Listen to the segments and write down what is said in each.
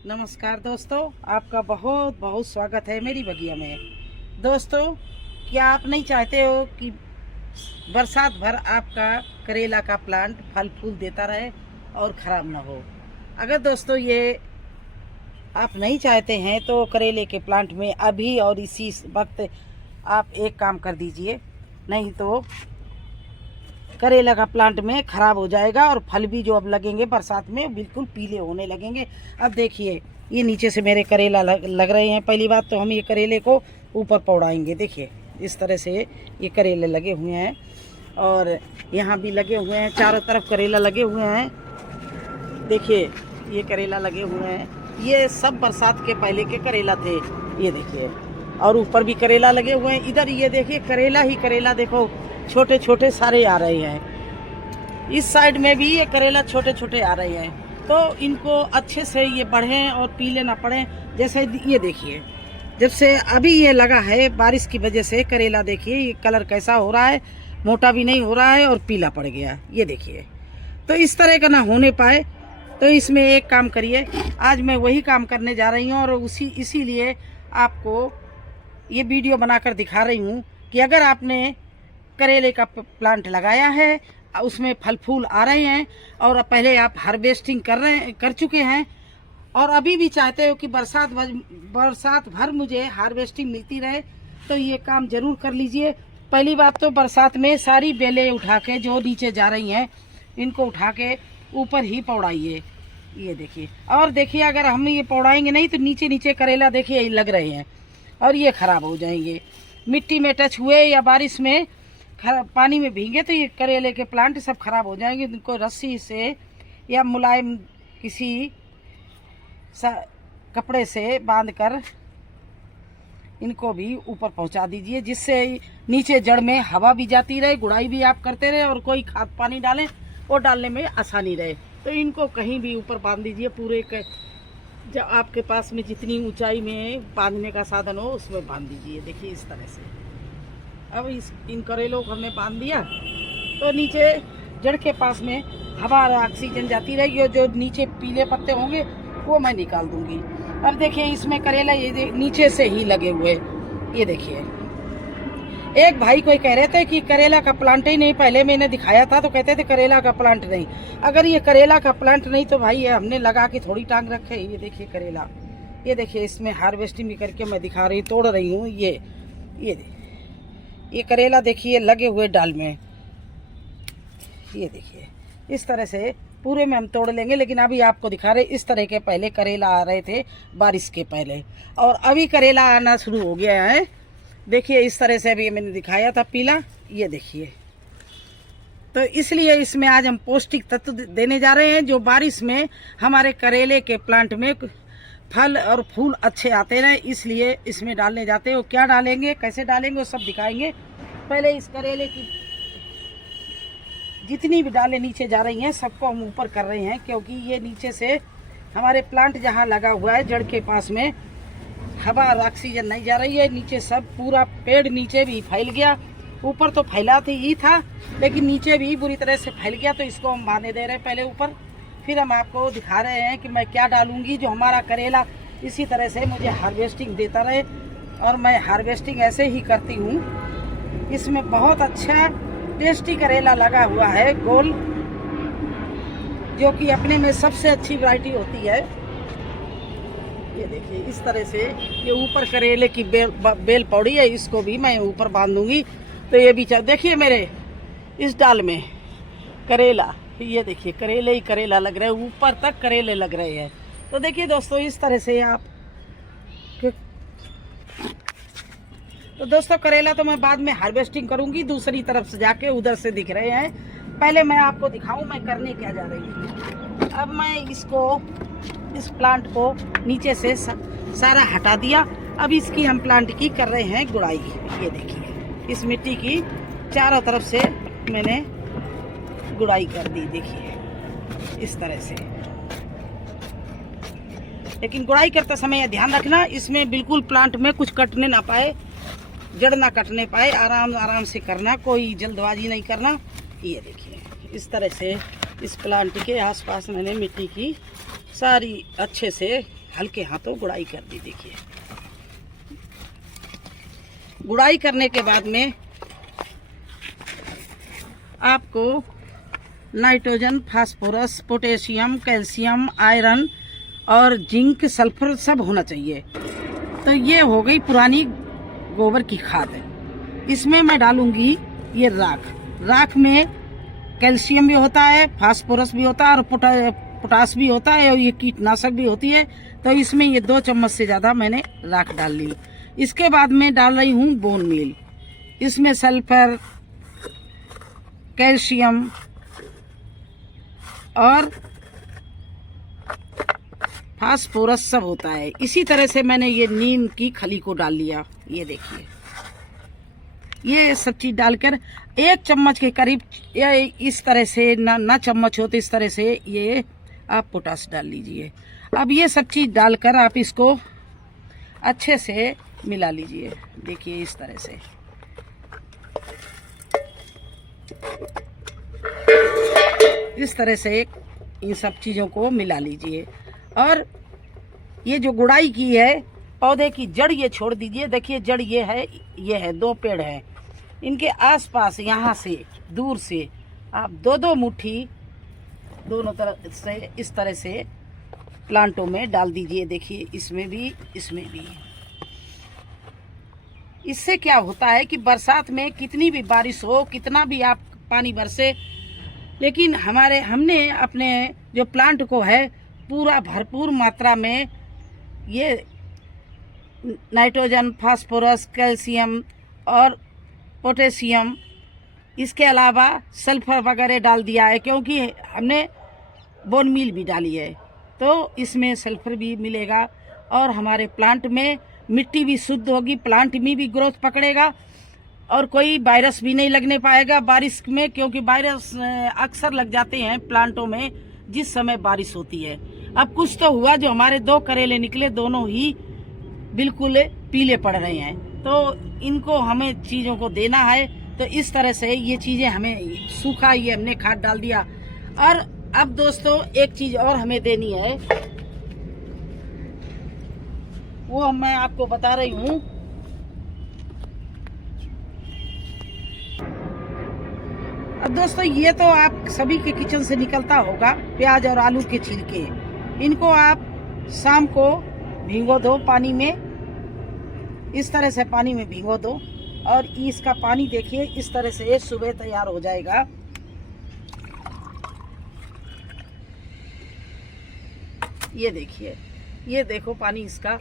नमस्कार दोस्तों, आपका बहुत बहुत स्वागत है मेरी बगिया में। दोस्तों, क्या आप नहीं चाहते हो कि बरसात भर आपका करेला का प्लांट फल फूल देता रहे और ख़राब ना हो? अगर दोस्तों ये आप नहीं चाहते हैं तो करेले के प्लांट में अभी और इसी वक्त आप एक काम कर दीजिए, नहीं तो करेला का प्लांट में ख़राब हो जाएगा और फल भी जो अब लगेंगे बरसात में बिल्कुल पीले होने लगेंगे। अब देखिए, ये नीचे से मेरे करेला लग रहे हैं। पहली बात तो हम ये करेले को ऊपर पौड़ाएंगे। देखिए इस तरह से ये करेले लगे हुए हैं और यहाँ भी लगे हुए हैं, चारों तरफ करेला लगे हुए हैं। देखिए ये करेला लगे हुए हैं, ये सब बरसात के पहले के करेला थे। ये देखिए, और ऊपर भी करेला लगे हुए हैं। इधर ये देखिए करेला ही करेला, देखो छोटे छोटे सारे आ रहे हैं। इस साइड में भी ये करेला छोटे छोटे आ रहे हैं, तो इनको अच्छे से ये बढ़ें और पीले ना पड़ें। जैसे ये देखिए, जब से अभी ये लगा है बारिश की वजह से करेला देखिए ये कलर कैसा हो रहा है, मोटा भी नहीं हो रहा है और पीला पड़ गया। ये देखिए, तो इस तरह का ना होने पाए तो इसमें एक काम करिए। आज मैं वही काम करने जा रही हूँ और इसीलिए आपको ये वीडियो बनाकर दिखा रही हूँ कि अगर आपने करेले का प्लांट लगाया है, उसमें फल फूल आ रहे हैं और पहले आप हार्वेस्टिंग कर चुके हैं और अभी भी चाहते हो कि बरसात भर मुझे हार्वेस्टिंग मिलती रहे, तो ये काम ज़रूर कर लीजिए। पहली बात तो बरसात में सारी बेलें उठा के जो नीचे जा रही हैं इनको उठा के ऊपर ही पौड़ाइए। ये देखिए, और देखिए अगर हम ये पौड़ाएंगे नहीं तो नीचे नीचे करेला देखिए लग रहे हैं और ये ख़राब हो जाएंगे। मिट्टी में टच हुए या बारिश में पानी में भीगे तो ये करेले के प्लांट सब खराब हो जाएंगे। इनको रस्सी से या मुलायम किसी कपड़े से बांधकर इनको भी ऊपर पहुंचा दीजिए, जिससे नीचे जड़ में हवा भी जाती रहे, गुड़ाई भी आप करते रहे और कोई खाद पानी डालें वो डालने में आसानी रहे। तो इनको कहीं भी ऊपर बांध दीजिए, पूरे जब आपके पास में जितनी ऊंचाई में बांधने का साधन हो उसमें बांध दीजिए। देखिए इस तरह से। अब इन करेलों को हमने बांध दिया तो नीचे जड़ के पास में हवा और ऑक्सीजन जाती रहेगी और जो नीचे पीले पत्ते होंगे वो मैं निकाल दूंगी। अब देखिए इसमें करेला ये नीचे से ही लगे हुए। ये देखिए, एक भाई कोई कह रहे थे कि करेला का प्लांट ही नहीं, पहले मैंने दिखाया था तो कहते थे करेला का प्लांट नहीं। अगर ये करेला का प्लांट नहीं तो भाई ये हमने लगा के थोड़ी टांग रखे। ये देखिए करेला, ये देखिए इसमें हार्वेस्टिंग भी करके मैं दिखा रही, तोड़ रही हूँ। ये करेला देखिए लगे हुए डाल में। ये देखिए इस तरह से पूरे में हम तोड़ लेंगे, लेकिन अभी आपको दिखा रहे इस तरह के पहले करेला आ रहे थे बारिश के पहले, और अभी करेला आना शुरू हो गया है। देखिए इस तरह से अभी मैंने दिखाया था पीला। ये देखिए, तो इसलिए इसमें आज हम पौष्टिक तत्व देने जा रहे हैं जो बारिश में हमारे करेले के प्लांट में फल और फूल अच्छे आते रहे, इसलिए इसमें डालने जाते हो। क्या डालेंगे, कैसे डालेंगे वो सब दिखाएंगे। पहले इस करेले की जितनी भी डालें नीचे जा रही हैं सबको हम ऊपर कर रहे हैं, क्योंकि ये नीचे से हमारे प्लांट जहाँ लगा हुआ है जड़ के पास में हवा और ऑक्सीजन नहीं जा रही है। नीचे सब पूरा पेड़ नीचे भी फैल गया, ऊपर तो फैला ही था लेकिन नीचे भी बुरी तरह से फैल गया, तो इसको हम बांधे दे रहे हैं पहले ऊपर। फिर हम आपको दिखा रहे हैं कि मैं क्या डालूंगी जो हमारा करेला इसी तरह से मुझे हार्वेस्टिंग देता रहे। और मैं हार्वेस्टिंग ऐसे ही करती हूँ। इसमें बहुत अच्छा टेस्टी करेला लगा हुआ है गोल, जो कि अपने में सबसे अच्छी वैरायटी होती है। ये देखिए इस तरह से ये ऊपर करेले की बेल पौड़ी है, इसको भी मैं ऊपर बांध दूंगी। तो ये भी देखिए मेरे इस डाल में करेला, ये देखिए करेले ही करेला लग रहे हैं, ऊपर तक करेले लग रहे हैं। तो देखिए दोस्तों इस तरह से आप, तो दोस्तों करेला तो मैं बाद में हार्वेस्टिंग करूंगी, दूसरी तरफ से जाके उधर से दिख रहे हैं। पहले मैं आपको दिखाऊं मैं करने क्या जा रही हूँ। अब मैं इस प्लांट को नीचे से सारा हटा दिया। अब इसकी हम प्लांट की कर रहे हैं गुड़ाई। ये देखिए इस मिट्टी की चारों तरफ से मैंने गुड़ाई कर दी। देखिए इस तरह से, लेकिन गुड़ाई करते समय ध्यान रखना इसमें बिल्कुल प्लांट में कुछ कटने ना पाए, जड़ ना कटने पाए। आराम आराम से करना, कोई जल्दबाजी नहीं करना। ये देखिए इस तरह से इस प्लांट के आसपास मैंने मिट्टी की सारी अच्छे से हल्के हाथों गुड़ाई कर दी। देखिए गुड़ाई करने के बाद में आपको nitrogen, phosphorus, potassium, calcium, iron और जिंक, सल्फर सब होना चाहिए। तो ये हो गई पुरानी गोबर की खाद है। इसमें मैं डालूंगी ये राख में कैल्शियम भी होता है, फास्फोरस भी होता है और पोटास भी होता है और ये कीटनाशक भी होती है। तो इसमें ये 2 चम्मच से ज़्यादा मैंने राख डाल ली। इसके बाद में डाल रही हूँ बोन मील। इसमें सल्फर, कैल्शियम और फास्फोरस सब होता है। इसी तरह से मैंने ये नीम की खली को डाल लिया। ये देखिए ये सब चीज़ डालकर 1 चम्मच के करीब, या इस तरह से ना चम्मच हो तो इस तरह से ये आप पोटास डाल लीजिए। अब ये सब चीज़ डालकर आप इसको अच्छे से मिला लीजिए। देखिए इस तरह से इन सब चीज़ों को मिला लीजिए। और ये जो गुड़ाई की है पौधे की जड़ ये छोड़ दीजिए। देखिए जड़ ये है 2 पेड़ है, इनके आसपास यहाँ से दूर से आप 2-2 मुट्ठी दोनों तरफ से इस तरह से प्लांटों में डाल दीजिए। देखिए इसमें भी, इसमें भी। इससे क्या होता है कि बरसात में कितनी भी बारिश हो, कितना भी आप पानी बरसे, लेकिन हमने अपने जो प्लांट को है पूरा भरपूर मात्रा में ये नाइट्रोजन, फास्फोरस, कैल्शियम और पोटेशियम, इसके अलावा सल्फर वगैरह डाल दिया है, क्योंकि हमने बोन मील भी डाली है। तो इसमें सल्फर भी मिलेगा और हमारे प्लांट में मिट्टी भी शुद्ध होगी, प्लांट में भी ग्रोथ पकड़ेगा और कोई वायरस भी नहीं लगने पाएगा बारिश में, क्योंकि वायरस अक्सर लग जाते हैं प्लांटों में जिस समय बारिश होती है। अब कुछ तो हुआ, जो हमारे 2 करेले निकले दोनों ही बिल्कुल पीले पड़ रहे हैं। तो इनको हमें चीज़ों को देना है। तो इस तरह से ये चीज़ें हमें सूखा, ये हमने खाद डाल दिया। और अब दोस्तों एक चीज़ और हमें देनी है, वो मैं आपको बता रही हूँ। अब दोस्तों ये तो आप सभी के किचन से निकलता होगा, प्याज और आलू के छिलके। इनको आप शाम को भिगो दो पानी में, इस तरह से पानी में भिगो दो और इसका पानी देखिए इस तरह से सुबह तैयार हो जाएगा। ये देखिए, ये देखो पानी इसका।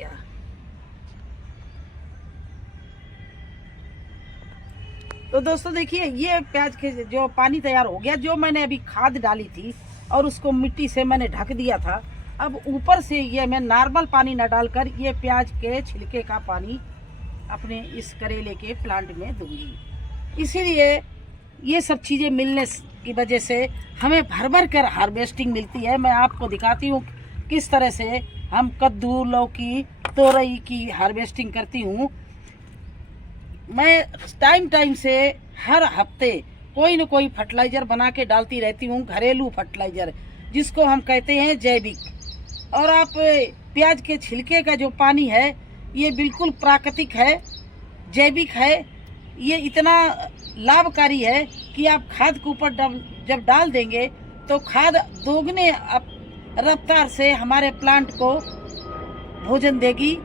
तो दोस्तों देखिए ये प्याज के जो पानी तैयार हो गया, जो मैंने अभी खाद डाली थी और उसको मिट्टी से मैंने ढक दिया था। अब ऊपर से ये मैं नॉर्मल पानी न डालकर ये प्याज के छिलके का पानी अपने इस करेले के प्लांट में दूंगी। इसीलिए ये सब चीज़ें मिलने की वजह से हमें भर भर कर हार्वेस्टिंग मिलती है। मैं आपको दिखाती हूँ किस तरह से हम कद्दू, लौकी, तोरई की हार्वेस्टिंग करती हूँ। मैं टाइम से हर हफ्ते कोई न कोई फर्टिलाइज़र बना के डालती रहती हूँ, घरेलू फर्टिलाइज़र जिसको हम कहते हैं जैविक। और आप प्याज के छिलके का जो पानी है ये बिल्कुल प्राकृतिक है, जैविक है। ये इतना लाभकारी है कि आप खाद के ऊपर जब डाल देंगे तो खाद दोगुने रफ्तार से हमारे प्लांट को भोजन देगी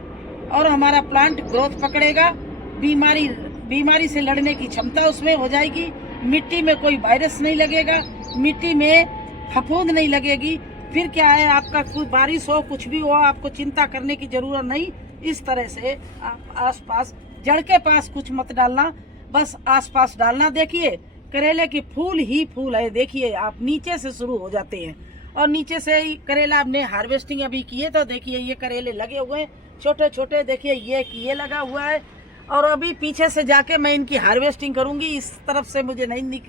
और हमारा प्लांट ग्रोथ पकड़ेगा। बीमारी से लड़ने की क्षमता उसमें हो जाएगी। मिट्टी में कोई वायरस नहीं लगेगा, मिट्टी में फफूंद नहीं लगेगी। फिर क्या है, आपका कोई बारिश हो, कुछ भी हो, आपको चिंता करने की जरूरत नहीं। इस तरह से आप आसपास, जड़ के पास कुछ मत डालना, बस आसपास डालना। देखिए करेले के फूल ही फूल है। देखिए आप नीचे से शुरू हो जाते हैं और नीचे से ही करेला आपने हार्वेस्टिंग अभी किए तो देखिए ये करेले लगे हुए हैं छोटे छोटे। देखिए ये लगा हुआ है और अभी पीछे से जाके मैं इनकी हार्वेस्टिंग करूंगी। इस तरफ से मुझे नहीं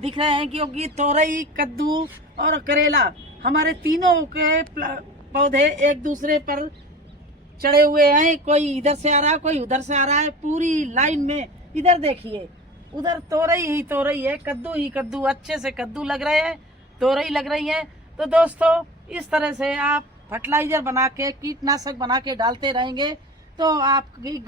दिख रहे हैं क्योंकि तोरई, कद्दू और करेला हमारे तीनों के पौधे एक दूसरे पर चढ़े हुए हैं। कोई इधर से आ रहा है, कोई उधर से आ रहा है, पूरी लाइन में। इधर देखिए, उधर तोरई ही तोरई है, कद्दू ही कद्दू, अच्छे से कद्दू लग रहे हैं, तोरई लग रही है। तो दोस्तों इस तरह से आप फर्टिलाइजर बना के, कीटनाशक बना के डालते रहेंगे तो आपकी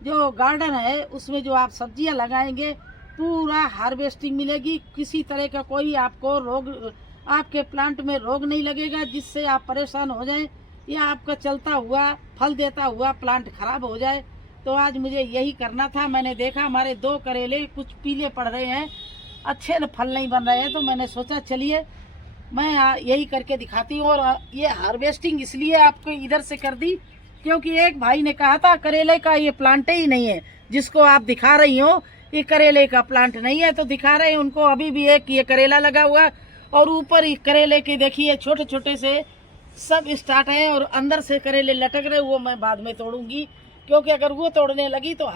जो गार्डन है उसमें जो आप सब्जियां लगाएंगे पूरा हार्वेस्टिंग मिलेगी। किसी तरह का कोई आपको रोग, आपके प्लांट में रोग नहीं लगेगा जिससे आप परेशान हो जाएं या आपका चलता हुआ फल देता हुआ प्लांट खराब हो जाए। तो आज मुझे यही करना था। मैंने देखा हमारे 2 करेले कुछ पीले पड़ रहे हैं, अच्छे फल नहीं बन रहे हैं, तो मैंने सोचा चलिए मैं यही करके दिखाती हूँ। और ये हार्वेस्टिंग इसलिए आपको इधर से कर दी क्योंकि एक भाई ने कहा था करेले का ये प्लांट ही नहीं है, जिसको आप दिखा रही हो ये करेले का प्लांट नहीं है। तो दिखा रहे हैं उनको, अभी भी एक ये करेला लगा हुआ और ऊपर ही करेले के देखिए छोटे छोटे से सब स्टार्ट है और अंदर से करेले लटक रहे। वो मैं बाद में तोड़ूंगी क्योंकि अगर वो तोड़ने लगी तो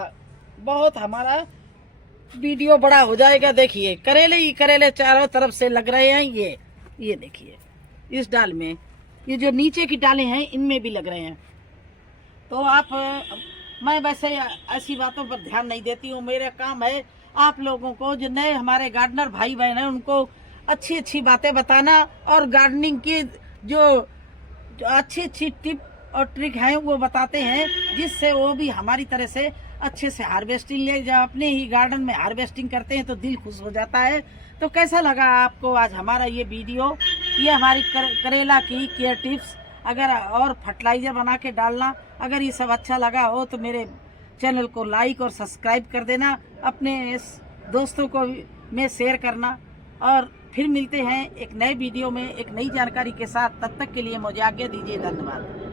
बहुत हमारा वीडियो बड़ा हो जाएगा। देखिए करेले ही करेले चारों तरफ से लग रहे हैं। ये देखिए इस डाल में, ये जो नीचे की डालें हैं इनमें भी लग रहे हैं। तो मैं वैसे ऐसी बातों पर ध्यान नहीं देती हूँ। मेरा काम है आप लोगों को, जो नए हमारे गार्डनर भाई बहन हैं, उनको अच्छी अच्छी बातें बताना और गार्डनिंग की जो अच्छी अच्छी टिप और ट्रिक हैं वो बताते हैं, जिससे वो भी हमारी तरह से अच्छे से हार्वेस्टिंग ले। जब अपने ही गार्डन में हार्वेस्टिंग करते हैं तो दिल खुश हो जाता है। तो कैसा लगा आपको आज हमारा ये वीडियो, ये हमारी करेला की केयर टिप्स। अगर और फर्टिलाइजर बना के डालना, अगर ये सब अच्छा लगा हो तो मेरे चैनल को लाइक और सब्सक्राइब कर देना, अपने दोस्तों को में शेयर करना। और फिर मिलते हैं एक नए वीडियो में एक नई जानकारी के साथ। तब तक के लिए मुझे आज्ञा दीजिए। धन्यवाद।